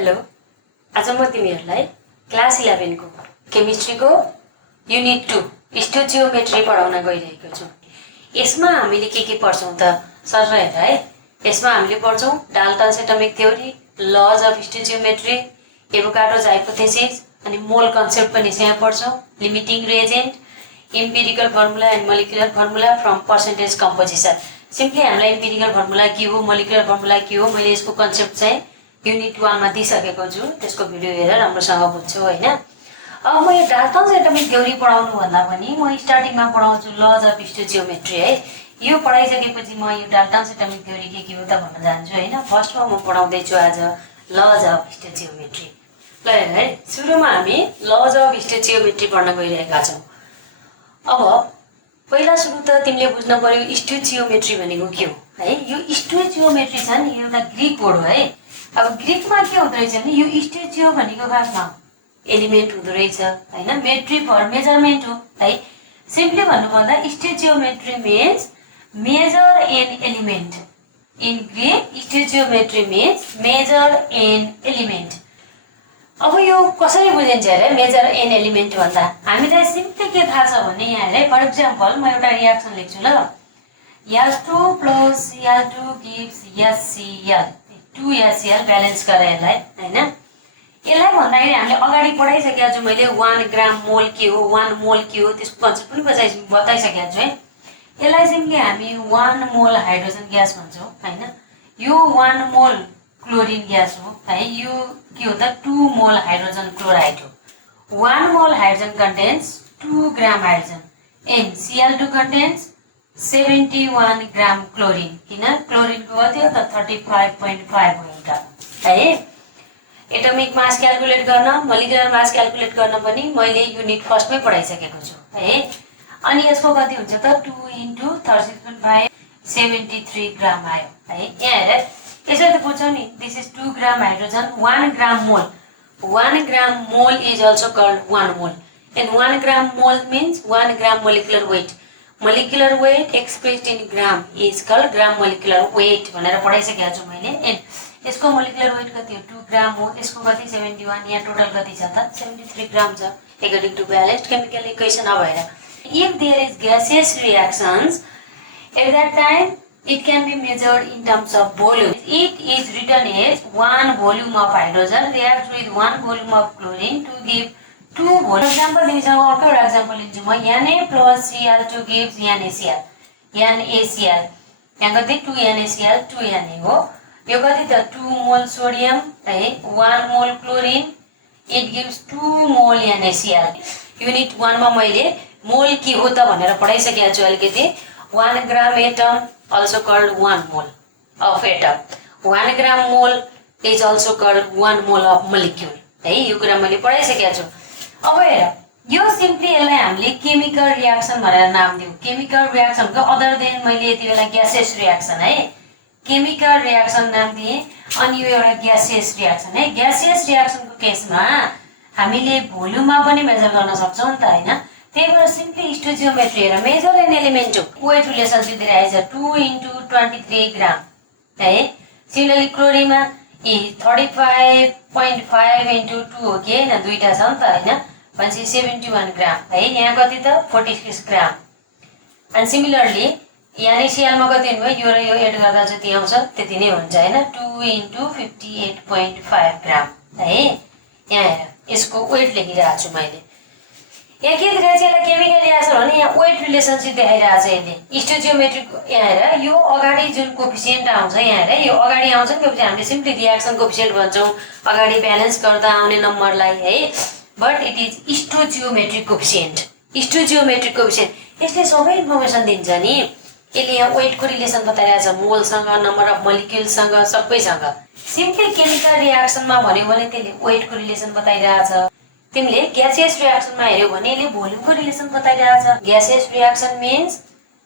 Hello, आज म तिमीहरूलाई क्लास 11 को केमिस्ट्री को यूनिट 2 स्टोइचियोमेट्री पढाउन गइरहेको छु। यसमा हामीले के पढ्छौं त सर हेर है। यसमा हामीले पढ्छौं Dalton's atomic theory, laws of stoichiometry, Avogadro's hypothesis अनि मोल कन्सेप्ट पनि यहाँ पढ्छौं, limiting reagent, empirical formula and molecular formula from percentage composition. Simply हामीलाई एम्पिरिकल फर्मुला के हो, मोलिकुलर फर्मुला के हो, मैले यसको कन्सेप्ट चाहिँ युनिट 1 मा दिइसकेको छु। त्यसको भिडियो हेरेर राम्रोसँग बुझ्छु हैन। अब म यो डाल्टन्स एटमिक थ्योरी पढाउनु भन्दा पनि म स्टार्टिङमा पढाउँछु लज अफ स्टोइचियोमेट्री है। यो पढाइसकेपछि म यो डाल्टन्स एटमिक थ्योरी के हो त भन्न जान्छु हैन। फर्स्टमा म पढाउँदै छु आज लज अफ स्टोइचियोमेट्री। ल है, सुरुमा हामी लज अफ स्टोइचियोमेट्री पढ्न गइरहेका छौं। अब पहिला सुरु त तिमीले बुझ्न पर्यो स्टोइचियोमेट्री भनेको के हो है। यो स्टोइचियोमेट्री छ नि, यो एउटा ग्रीक वर्ड हो है। अब ग्रीकमा के हुँदो रहेछ भने यो स्टोइचियो भनेको खासमा एलिमेन्ट हुँदो रहेछ हैन। मेट्री फर मेजरमेन्ट हो है। सिम्पली भन्नुपर्दा stoichiometry means measure an element. In Greek stoichiometry means measure an element. अब यो कसरी बुझिन्छ अरे मेजर एन एलिमेन्ट भन्दा हामीलाई सिम्पली के थाहा छ भने यहाँ हेरे। फर एक्जाम्पल म एउटा रिएक्सन लेख्छु ल। L2 plus L2 gives HCl। 2HCl balance गरे यसलाई हैन। यसलाई भन्दाखेरि हामीले अगाडि पढाइसकेका छु मैले 1 ग्राम मोल के हो, 1 मोल के हो त्यसको कन्सेप्ट पनि बताइसकेका छु है। यसलाई सिम्पली हामी 1 मोल हाइड्रोजन ग्यास भन्छौं हैन। यो 1 मोल क्लोरिन ग्यास हो है। यो के हो त 2 मोल हाइड्रोजन क्लोराइड हो। 1 मोल hydrogen contents 2 gram hydrogen and Cl2 contents 71 gram chlorine. किन क्लोरिन को कति हो त 35.5 हो एउटा है। एटमिक मास क्याल्कुलेट गर्न, मोलिकुलर मास क्याल्कुलेट गर्न पनि मैले युनिट फर्स्ट मै पढाइसकेको छु है। अनि यसको कति हुन्छ त 2 * 36.5 73 ग्राम आयो है। यहाँ हेर यसरी त बुझ्छौ नि, this is 2 gram hydrogen 1 gram मोल। 1 gram mole is also called 1 मोल and 1 gram mole means 1 gram molecular weight. Molecular weight expressed in gram is called gram molecular weight भनेर पढाइसकेको छु मैले। एन्ड यसको मोलिकुलर वेट कति हो 2 ग्राम हो। यसको कति 71। यहाँ टोटल कति छ त 73 ग्राम छ according to balanced chemical equation. अब हेर, if there is gaseous reactions at that time it can be measured in terms of volume. It is written as 1 volume of hydrogen reacts with 1 volume of chlorine to give 2 volume. Example दिन्छौँ, अर्को एउटा example लिन्छु म। Na plus Cl2 gives NaCl। NaCl यहाँ कति 2 NaCl 2 Na हो। यो कति त 2 मोल सोडियम है, 1 मोल क्लोरिन, इट गिव्स 2 मोल NaCl। युनिट 1 मा मैले मोल के हो त भनेर पढाइसकेको छु अलिकति। 1 gram atom also called 1 mole of atom। 1 gram mole is also called 1 mole of molecule है। यो कुरा मैले पढाइसकेको छु। अब हेर, यो सिम्पली यसलाई हामीले केमिकल रिएक्सन भनेर नाम दियौ। केमिकल रिएक्सन को अदर देन मैले यति बेला ग्यासियस रिएक्सन है, केमिकल रिएक्सन नाम दिए। अनि यो एउटा ग्यासियस रिएक्सन है। ग्यासियस रिएक्सन को केसमा हामीले भोल्युममा पनि मेजर गर्न सक्छौं नि त हैन। त्यही भएर सिम्पली स्टोइचियोमेट्री हेर मेजर एन एलिमेन्ट हो। वेट रिलेसनशिप दिइरहेछ 2 * 23 ग्राम है। सिमिलरली क्लोरिनमा 35.5 * 2 हो कि हैन, दुईटा छ नि त हैन। भनेपछि 71 ग्राम है। यहाँ कति त 46 ग्राम। अनि सिमिलरली NaCl मा कति हुने भयो, यो र यो एड गर्दा जति आउँछ त्यति नै हुन्छ हैन। 2 * 58.5 ग्राम है। यहाँ हेर यसको वेट लेखिरहेको छु मैले। यहाँ के दिइरहेछ यसलाई केमिकल रिएक्सन हो नि, यहाँ वेट रिलेसनशिप देखाइरहेछ यसले स्टोइचियोमेट्री। यहाँ हेर यो अगाडि जुन कोफिसिएन्ट आउँछ, यहाँ हेर यो अगाडि आउँछ नि कोफिसिएन्ट, हामीले सिम्पली रिएक्सन कोफिसिएन्ट भन्छौं अगाडि ब्यालेन्स गर्दा आउने नम्बरलाई है। But it is stoichiometric coefficient. Stoichiometric coefficient यसले सबै इन्फर्मेसन दिन्छ नि। यसले यहाँ वेटको रिलेसन बताइरहेछ मोलसँग, नम्बर अफ मोलिक्युलसँग, सबैसँग। सिम्पली केमिकल रिएक्सनमा भन्यो भने त्यसले वेटको रिलेसन बताइरहेछ। तिमीले ग्यासियस रिएक्सनमा हेर्यौ भने यसले भोल्युमको रिलेसन बताइरहेछ। Gaseous reaction means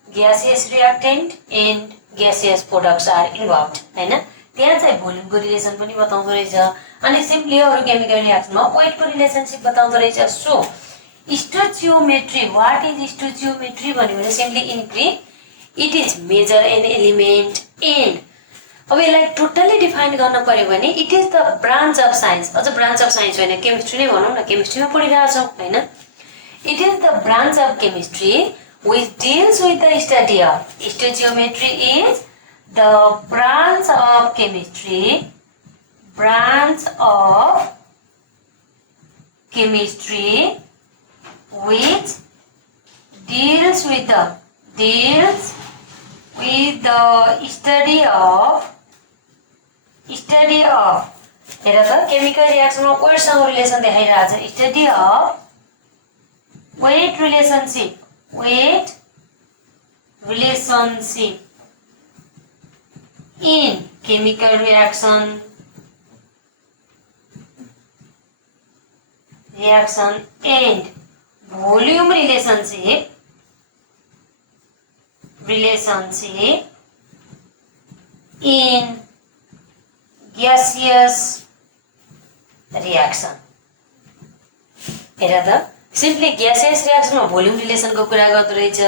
gaseous reactant and gaseous products are involved हैन। त्यहाँ चाहिँ भोल्युमको रिलेसन पनि बताउँदो रहेछ। अनि सिम्पली अरु केमिकल रिएक्सनमा वेटको रिलेसनशिप बताउँदो रहेछ। So stoichiometry, what is stoichiometry भन्यो भने simply in Greek it is measure an element and अब यसलाई टोटल्ली डिफाइन गर्न पर्यो भने it is the branch of science, अझ ब्रान्च अफ साइन्स होइन केमिस्ट्री नै भनौँ न, केमिस्ट्रीमा पढिरहेछौँ होइन। It is the branch of chemistry which deals with the study of. Stoichiometry is the branch of chemistry which deals with the study of हेर त केमिकल रिएक्सनमा वेटसँग रिलेसन देखाइरहेछ, study of weight relationship in chemical reaction and volume relationship in gaseous reaction. हेर त simply gaseous रिएक्सनमा volume रिलेसनको कुरा गर्दो रहेछ,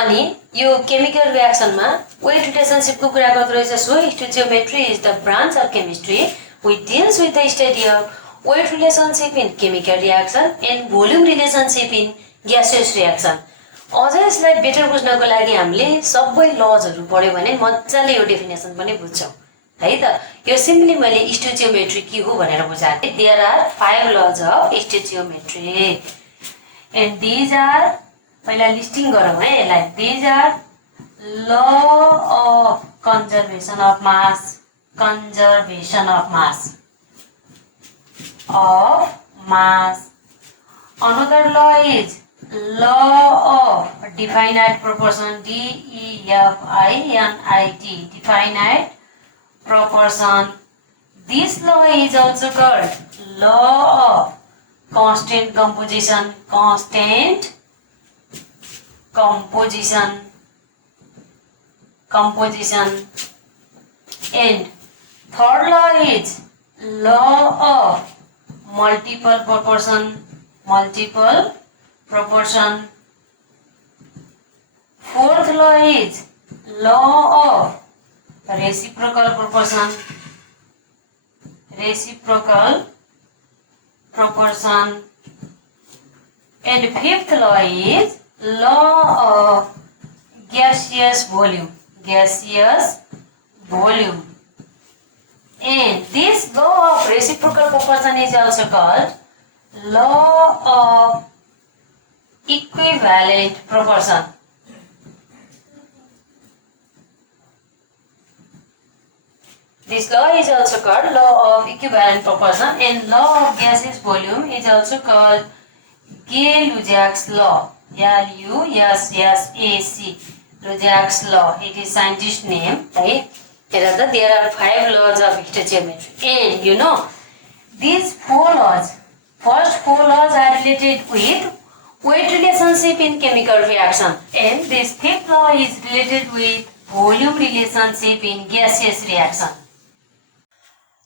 अनि यो केमिकल रिएक्सनमा वेट रिलेसनशिपको कुरा गर्दो रहेछ। So stoichiometry is the branch of chemistry which deals with the study of weight relationship in chemical reaction and volume relationship in gaseous reaction. अझ यसलाई बेटर बुझ्नको लागि हामीले सबै लजहरू पढ्यो भने मजाले यो डेफिनेसन पनि बुझ्छौँ है त। यो सिम्पली मैले स्टोइचियोमेट्री के हो भनेर बुझाएँ। There are 5 laws of stoichiometry and these are, पहिला लिस्टिङ गरौँ है यसलाई। These are law of conservation of mass, Another law is law of definite proportion, DEFINIT, definite proportion. This law is also called law of constant composition, and third law is law of multiple proportion. Fourth law is law of reciprocal proportion. And fifth law is law of gaseous volume. And this law of reciprocal proportion is also called law of equivalent proportion. This law is also called law of equivalent proportion, and law of gaseous volume is also called Gay-Lussac's law. L-U-S-S-A-C. Lussac's law. It is scientist name, right? There are 5 laws of stoichiometry, and you know these 4 laws. First 4 laws are related with weight relationship in chemical reaction, and this 5th law is related with volume relationship in gaseous reaction.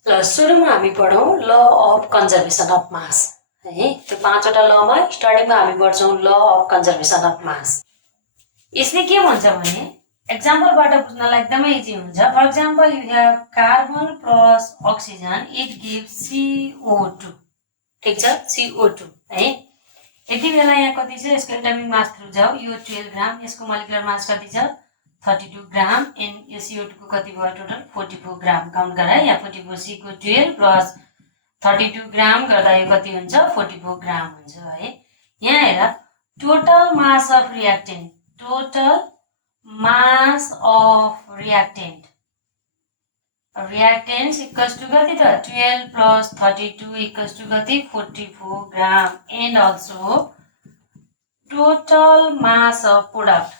ल सुरुमा हामी पढौँ ल of conservation of मास है। त्यो 5 वटा लमा स्टार्टिङमा हामी पढ्छौँ ल अफ कन्जर्भेसन अफ मास। यसले के भन्छ भने एक्जाम्पलबाट बुझ्नलाई एकदमै इजी हुन्छ। For example you have carbon plus oxygen, it gives CO2, ठीक छ, CO2 है। यति बेला यहाँ कति छ, यसको एटमिक मास थ्रु जाऊ, यो 12 ग्राम, यसको मोलिकुलर मास कति छ 32 ग्राम, एन्ड यो CO2 को कति भयो टोटल 44 ग्राम। काउन्ट गराए यहाँ 44 C को 12 प्लस 32 ग्राम गर्दा यो कति हुन्छ 44 ग्राम हुन्छ है। यहाँ हेर total mass of reactant, reactants equals to कति त 12 plus 32 equals to कति 44 gram, and also total mass of product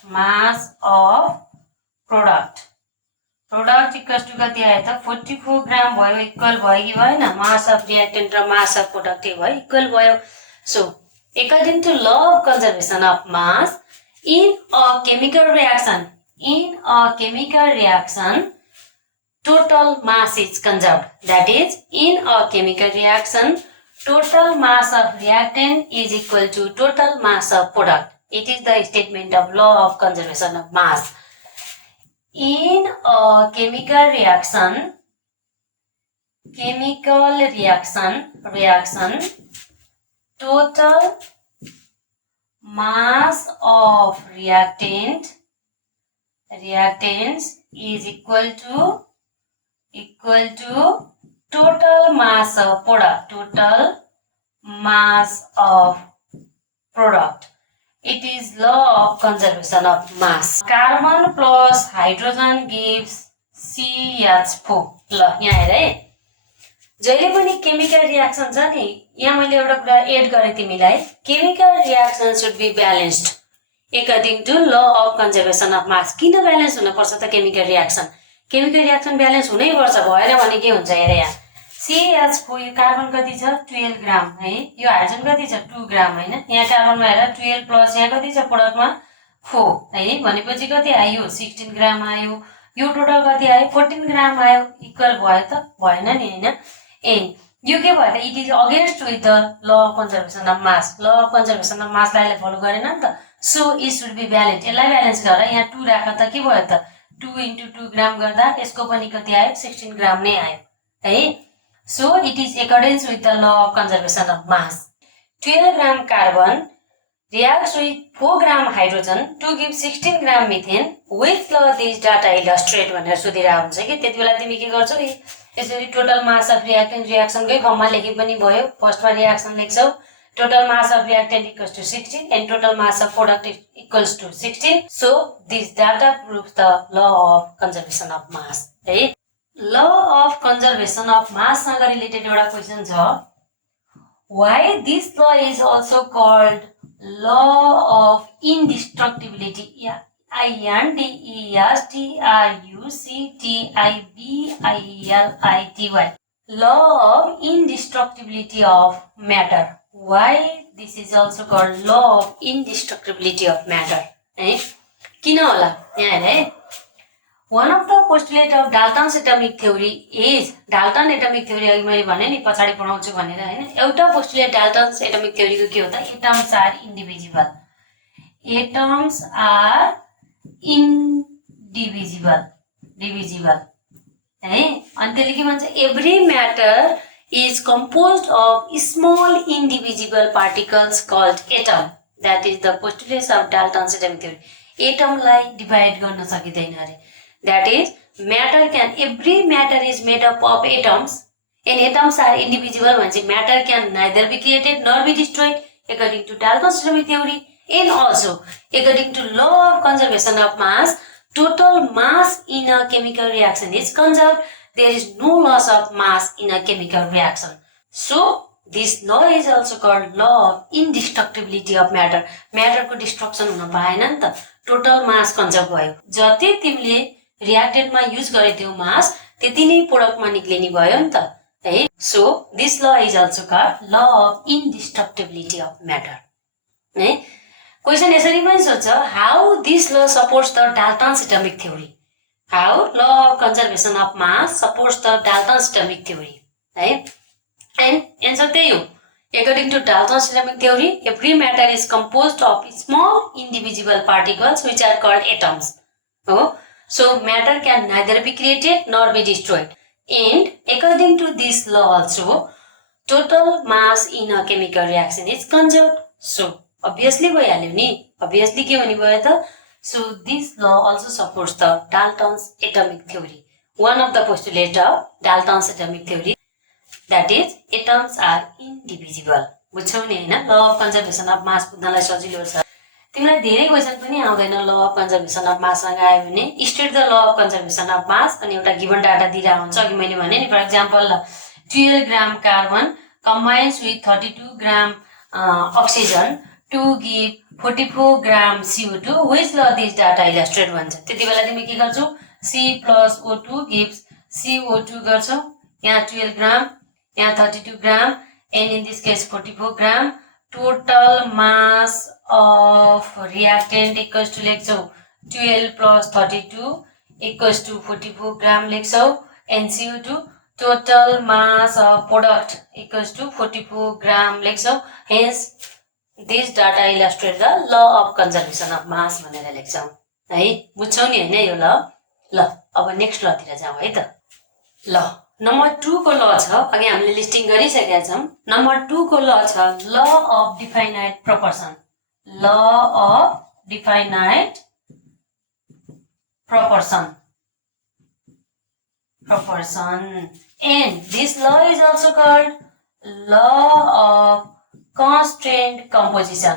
equals to कति आयो त 44 gram भयो, इक्वल भयो कि भएन, मास अफ रिएक्टेन्ट र मास अफ प्रोडक्ट भयो, इक्वल भयो। So according to law of conservation of mass in a chemical reaction total mass is conserved. That is, in a chemical reaction total mass of reactant is equal to total mass of product. It is the statement of law of conservation of mass. In a chemical reaction, total mass of reactants is equal to total mass of product. It is law of conservation of mass. Carbon plus hydrogen gives CH4. ल यहाँ हेर है, जहिले पनि chemical reaction छ नि, यहाँ मैले एउटा कुरा एड गरे तिमीलाई, chemical reaction should be balanced according to law of conservation of mass. किन ब्यालेन्स हुन पर्छ त chemical reaction? Chemical reaction balance हुनै पर्छ, भएन भने के हुन्छ हेर यहाँ, CH4 यो कार्बन कति छ 12 ग्राम है, यो हाइड्रोजन कति छ 2 ग्राम हैन, यहाँ कार्बनमा हेर 12 प्लस यहाँ कति छ प्रोडक्टमा 4 है, भनेपछि कति आयो 16 ग्राम आयो, यो टोटल कति आयो 14 ग्राम आयो, इक्वल भयो त भएन नि हैन। एन्ड यो के भयो त, it is against with the law of conservation of mass, law of conservation of मासलाई फलो गरेन नि त, so it should be balance. यसलाई ब्यालेन्स गरेर यहाँ 2 राख त के भयो त 2 × 2 ग्राम गर्दा यसको पनि कति आयो 16 ग्राम नै आयो है। So it is accordance with the law of conservation of mass. 12 gram carbon reacts with 4 gram hydrogen to give 16 gram methane. With this data illustrate भनेर सोधिरहेको हुन्छ कि, त्यति बेला तिमी के गर्छौ, यसरी टोटल मास अफ रियाक्टेन्ट रियाक्सनकै फर्ममा लेखे पनि भयो। फर्स्टमा reaction लेख्छौ, total mass of reactant equals to 16 and total mass of product equals to 16. So this data proves the law of conservation of mass. है, law of conservation of mass सँग related एउटा question छ, why this law is also called law of indestructibility. indestructibility. Law of indestructibility of matter. Why this is also called law of indestructibility of matter? है, किन होला यहाँ हेर है, one of the postulate of Dalton's atomic theory is, Dalton atomic theory अघि मैले भने नि पछाडी पढाउँछु भनेर हैन, एउटा पोस्टुलेट डाल्टन्स एटमिक थ्योरीको के हो त, एटम्स आर इन्डिभिजिबल है, अनि त्यसले के भन्छ, every matter is composed of small indivisible particles called atom. That is the postulate of Dalton's atomic theory. Atom लाई डिवाइड गर्न सकिदैन अरे, that is every matter is made up of atoms and atoms are indivisible भनेपछि matter can neither be created nor be destroyed according to Dalton's atomic theory, and also according to law of conservation of mass, total mass in a chemical reaction is conserved. There is no loss of mass in a chemical reaction. So this law is also called law of indestructibility of matter. Matter को destruction हुन पाएन नि त, total mass conserve भयो, जति तिमीले रियाक्टेन्टमा use गरेथ्यौ मास त्यति नै प्रोडक्टमा निक्लिने भयो नि त है। So this law is also called law of indestructibility of matter है। क्वेशन यसरी पनि सोध्छ, how this law supports the Dalton's atomic theory, how law of conservation of mass supports the Dalton's atomic theory है। And answer त्यही हो, according to Dalton's atomic theory, every matter is composed of small indivisible particles which are called atoms. Oh, so matter can neither be created nor be destroyed. And according to this law also, total mass in a chemical reaction is conserved. So obviously भइहाल्यो नि, obviously के हुने भयो त, so this law also supports the Dalton's atomic theory, one of the postulates of Dalton's atomic theory, that is atoms are indivisible. बुझ्छौ नि हैन, law of conservation of mass बुझ्नलाई सजिलो छ। तिमीलाई धेरै क्वेशन पनि आउँदैन ल अफ कन्जर्भेसन अफ मास सँग आयो भने, state the law of conservation of मास अनि एउटा गिवन डाटा दिइरा हुन्छ। अघि मैले भने नि, for example 12 gram carbon combines with 32 gram oxygen to give 44 gram CO2, which law this data illustrate भन्छ। त्यति बेला तिमी के गर्छौ, C plus O2 gives CO2 गर्छौ, यहाँ 12 ग्राम, यहाँ 32 ग्राम, and in this case 44 gram, total mass of reactant equals to लेख्छौ 12 plus 32 equals to 44 gram लेख्छौ, and CO2 total mass of product equals to 44 gram लेख्छौ। Hence this data illustrates the law of conservation of mass भनेर लेख्छौ है। बुझ्छौ नि हैन यो ल। ल अब next लतिर जाउँ है त। ल नम्बर 2 को ल छ, अघि हामीले लिस्टिङ गरिसकेका छौँ। नम्बर 2 को ल छ law of definite proportion. Law of definite proportion and this law is also called law of constant composition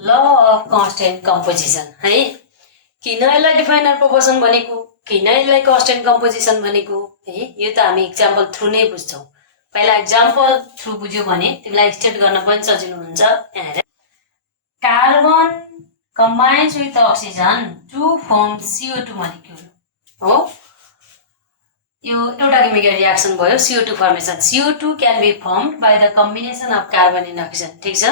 law of constant composition है। किन यसलाई डिफाइनर प्रोपोर्सन भनेको, किन यसलाई कन्स्टेन्ट कम्पोजिसन भनेको है, यो त हामी इक्जाम्पल थ्रु नै बुझ्छौँ। पहिला इक्जाम्पल थ्रु बुझ्यो भने तिमीलाई स्टेट गर्न पनि सजिलो हुन्छ। यहाँ carbon combines with oxygen to form CO2 molecule हो। यो एउटा केमिकल रिएक्सन भयो, CO2 formation. CO2 can be formed by the combination of carbon and oxygen, ठीक छ।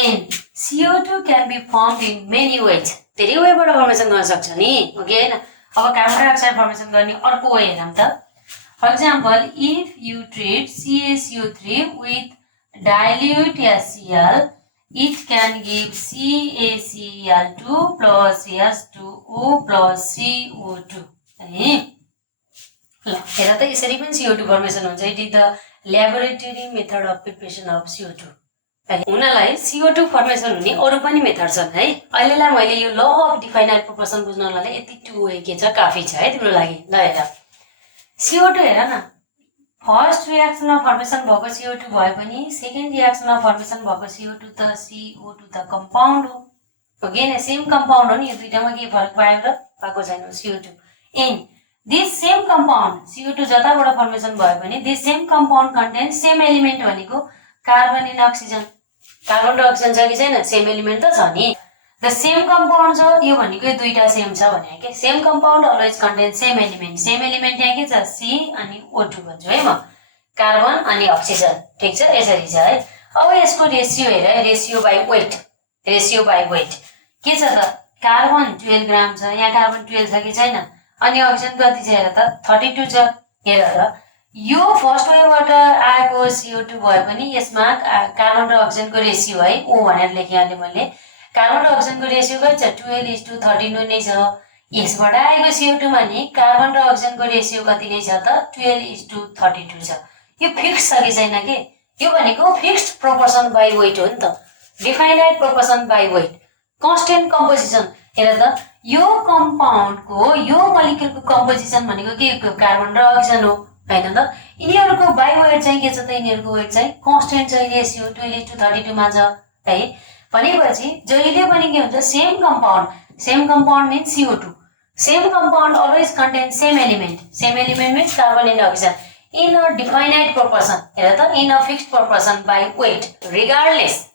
and CO2 can be formed in many ways, धेरै वेबाट formation गर्न सक्छ नि, हो कि हैन। अब कार्बन डाइअक्साइड फर्मेसन गर्ने अर्को वे हेरौँ त। For example if you treat CaCO3 with dilute HCl, it can give CaCl2 plus H2O plus CO2 है। ल हेर त यसरी पनि CO2 फर्मेसन हुन्छ। It is the laboratory method of preparation of CO2। हुनलाई CO2 फर्मेसन हुने अरू पनि मेथड छन् है। अहिलेलाई मैले यो ल अफ डिफाइनाइट प्रोपोर्सन बुझ्नलाई यति टु वे के छ, काफी छ है तिम्रो लागि। ल हेर CO2 हेर न, फर्स्ट रिएक्सनमा फर्मेसन भएको CO2 भए पनि सेकेन्ड रिएक्सनमा फर्मेसन भएको CO2 त CO2 त कम्पाउन्ड हो कि हैन, सेम कम्पाउन्ड हो नि। यो दुईटामा के फरक पायो र? पाएको छैन। CO2 and this same compound CO2 जताबाट फर्मेसन भए पनि this same compound contain same element भनेको कार्बन एन्ड अक्सिजन। कार्बन र अक्सिजन छ कि छैन? सेम एलिमेन्ट त छ नि। द सेम कम्पाउन्ड छ, यो भनेको यो दुईटा सेम छ भने के, same compound always contain same element. Same element यहाँ के छ? C अनि O2 भन्छु है म, कार्बन अनि अक्सिजन, ठीक छ। यसरी छ है। अब यसको रेसियो हेर, रेसियो बाइ वेट के छ त? कार्बन 12 ग्राम छ, यहाँ कार्बन 12 छ कि छैन? अनि अक्सिजन कति छ हेर त? 32 छ। हेर र, यो फर्स्ट वेबाट आएको CO2 भए पनि यसमा कार्बन र अक्सिजनको रेसियो है O भनेर लेखेँ मैले। कार्बन र अक्सिजनको रेसियो कति छ? 12:13 नै छ। यसबाट आएको CO2 मा नि कार्बन र अक्सिजनको रेसियो कति नै छ त? 12:32 छ। यो फिक्स छ कि छैन के? यो भनेको फिक्स्ड प्रोपोर्सन बाइ वेट हो नि त। Definite proportion by weight, constant composition. हेर त, यो कम्पाउन्डको यो मोलिक्युलको कम्पोजिसन भनेको के हो? कार्बन र अक्सिजन हो हैन त। यिनीहरुको बाइ वेट चाहिँ के छ त? यिनीहरुको वेट चाहिँ कन्स्टेन्ट चाहिँ रेसियो 12:32 मा छ है। भनेपछि जहिले पनि के हुन्छ? Same compound means CO2। Same compound always contain same element means carbon and oxygen in a definite proportion, हेर त, in a fixed proportion by weight, regardless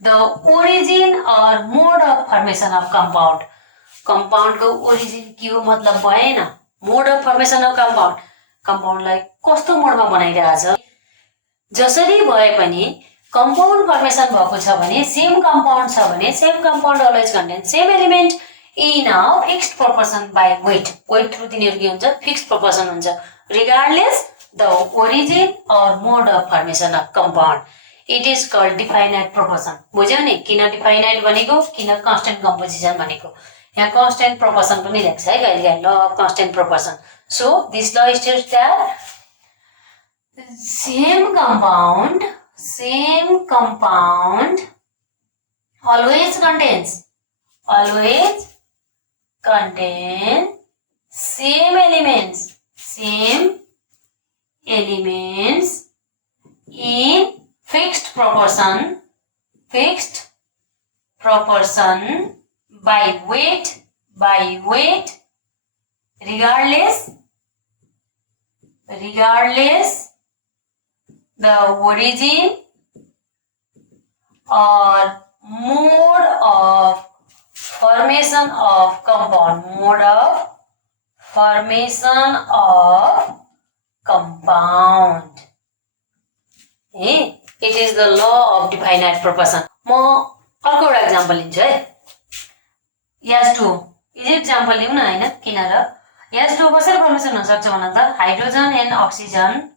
the origin or mode of formation of compound। compound को origin के हो मतलब भएन, mode of formation of compound लाई कस्तो मोडमा बनाइरहेछ। जसरी भए पनि compound formation भएको छ भने, सेम कम्पाउन्ड छ भने, same compound always contain same element in a fixed proportion by weight through तिनीहरु के हुन्छ? फिक्स्ड प्रोपोर्सन हुन्छ। regardless the origin or mode of formation of compound, it is called definite proportion। बुझ्यौ नि किन definite भनेको, किन कन्स्टेन्ट कम्पोजिसन भनेको। यहाँ कन्स्टेन्ट प्रोपोर्सन पनि लेख्छ है कहिलेकाहीँ, law of constant proportion. So this law states that same compound always contain same elements in fixed proportion by weight regardless the origin or mode of formation of compound, It is the law of definite proportion। म अर्को एउटा example लिन्छु है। H2 easy example लिउँ न हैन, किन र? H2 कसरी फर्मेसन हुन सक्छ भन त? हाइड्रोजन एन्ड अक्सिजन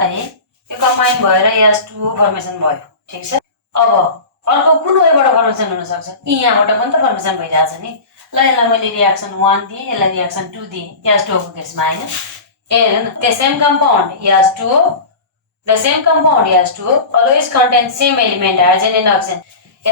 है, यो कम्बाइन भएर H2 फर्मेसन भयो, ठीक छ। अब अर्को कुन वेबाट फर्मेसन हुनसक्छ यहाँबाट पनि त फर्मेसन भइरहेछ नि ल यसलाई मैले रियाक्सन 1 दिएँ यसलाई रियाक्सन 2 दिएँ H2O को केसमा हैन हेर न the same compound H2O the same compound H2O always contains same element hydrogen and oxygen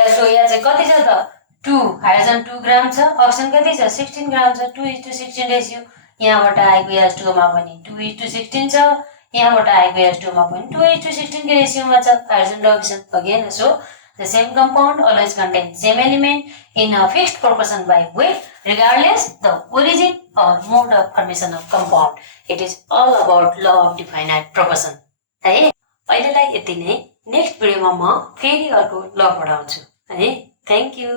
H2O यहाँ चाहिँ कति छ त 2 हाइड्रोजन 2 ग्राम छ अक्सिजन कति छ 16 ग्राम छ 2:16 रेशियो यहाँबाट आएको H2O मा पनि 2:16 छ यहाँबाट आएको H2O मा पनि 2:16 के रेशियोमा छ हाइड्रोजन र oxygen again so the same compound always contains same element in a fixed proportion by weight regardless the origin or mode of formation of compound. It is all about law of definite proportion. है अहिलेलाई यति नै next भिडियोमा म फेरि अर्को ल पढाउँछु है थ्यांक यू